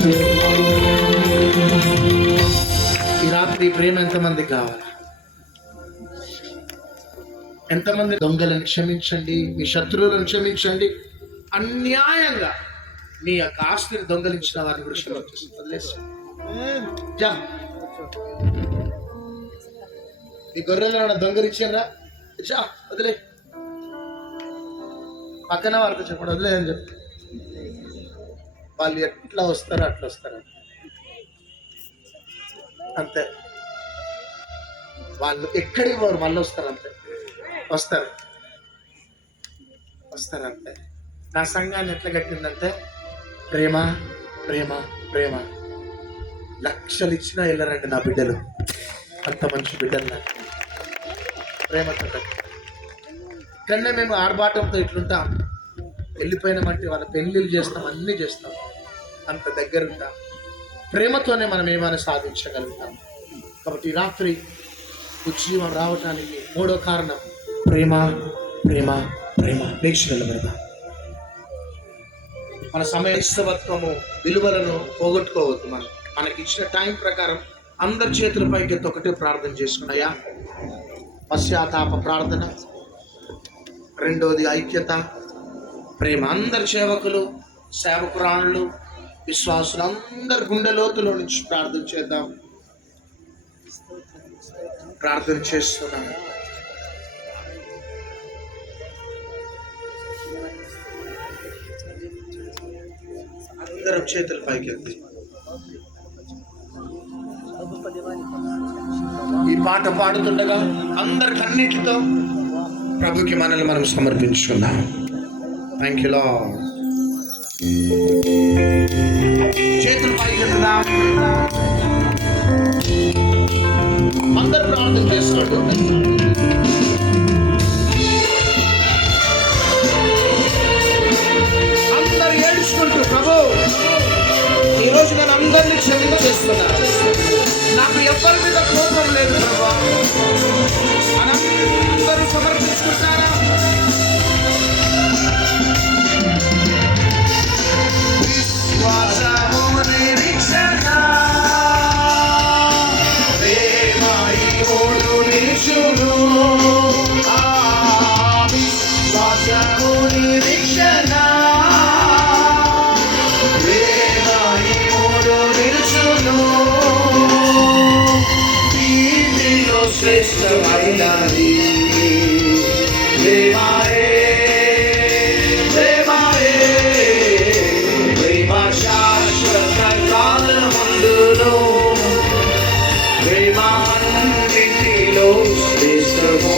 ఈ రాత్రి ప్రేమ ఎంతమంది కావాలి? ఎంతమంది దొంగలను క్షమించండి, మీ శత్రువులను క్షమించండి, అన్యాయంగా మీ యొక్క ఆస్తిని దొంగలించిన వారిని కూడా క్షమించేసి ఈ గొర్రెలను దొంగలించారా వదిలే, పక్కన వారితో చెప్పండి వదిలేదని చెప్పి. వాళ్ళు ఎట్లా వస్తారో అట్లా వస్తారు అంతే. వాళ్ళు ఎక్కడికి పోరు, మళ్ళీ వస్తారు అంతే. వస్తారు అంతే. నా సంఘాన్ని ఎట్లా కట్టిందంటే ప్రేమ ప్రేమ ప్రేమ. లక్షలు ఇచ్చినా వెళ్ళరండి నా బిడ్డలు, అంత మంచి బిడ్డలు నాకు ప్రేమతో. ఇక్కడనే మేము ఆర్భాటంతో ఇట్లుంటాం, వెళ్ళిపోయినామంటే వాళ్ళ పెళ్ళిళ్ళు చేస్తాం, అన్నీ చేస్తాం, అంత దగ్గర ఉంటాం. ప్రేమతోనే మనం ఏమైనా సాధించగలుగుతాం. కాబట్టి రాత్రి ఉజ్జీవం రావటానికి మూడో కారణం ప్రేమ ప్రేమ ప్రేమ. లేచి నిలబడదాం. మన సమయత్వము విలువలను పోగొట్టుకోవద్దు. మనకి ఇచ్చిన టైం ప్రకారం అందరి చేతుల పైకి ఒకటే ప్రార్థన చేసుకున్నాయా. పశ్చాత్తాప ప్రార్థన, రెండోది ఐక్యత, ప్రేమ. అందరి సేవకురాణులు, విశ్వాసులు అందరి గుండె లోతులో నుంచి ప్రార్థన చేద్దాం. ప్రార్థన చేస్తున్నాం. అందరం చేతుల పైకి ఎత్తి ఈ పాట పాడుతుండగా అందరి కన్నీటితో ప్రభుకి మనల్ని మనం సమర్పించుకున్నాం. Thank you lord. చేతులు పైకి ఎత్తుదాం. అందరు ప్రార్థన చేసుకోండి. అందరు ఏడుచుకుంటూ ప్రభు ఈరోజు నేను అందరినీ క్షమించేస్తున్నాను, నాకు ఎవరి మీద కోపం లేదు ప్రభు. అందరూ సమర్పించుకుంటారా? శ్రేష్టమైనది ప్రేమయే, ప్రేమయే, ప్రేమ శాశ్వత కాలమందును, ప్రేమ అన్నిటిలో శ్రేష్టము.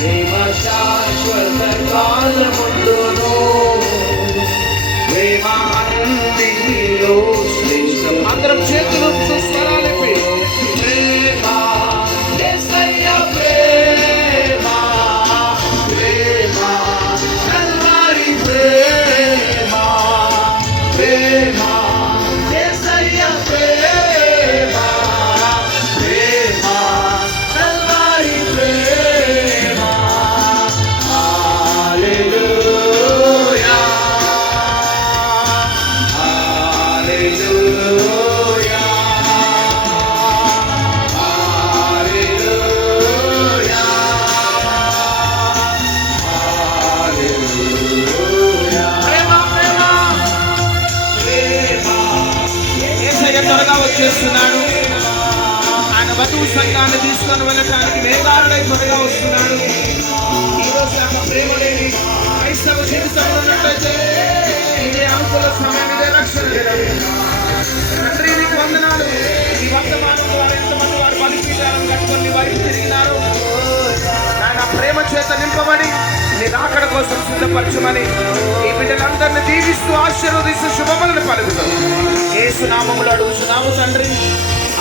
ప్రేమ శాశ్వత కాలమందును, ప్రేమ అన్నిటిలో శ్రేష్టము. అందరం చేతులు స్వరాలు చేస్తున్నాడు. ఆయన వధువు సంఘాన్ని తీసుకొని వెళ్ళటానికి మేఘారుడై త్వరగా వస్తున్నాడు. ఈరోజు ఆయన ప్రేమ లేని క్రైస్తవ జీవితంలో ఉన్నట్లయితే ఇదే అనుకూల సమయం, ఇదే రక్షణ. తండ్రి నీకు వందనాలు. ఈ వర్తమానంలో వారు ఎంతమంది వారు బలిపీఠాలను కట్టుకొని వారికి తిరిగినారు. ఆయన ప్రేమ చేత నింపమని, నీ రాకడ కోసం సిద్ధపరచమని ఈ బిడ్డలందరినీ దీవిస్తూ ఆశీర్వదిస్తూ శుభములను పలుకుతాం. యేసు నామములో అడుగుతున్నాము తండ్రి.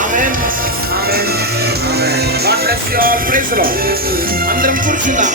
ఆమేన్, ఆమేన్, ఆమేన్. God bless you all. Praise the Lord. అందరం కూర్చుందాం.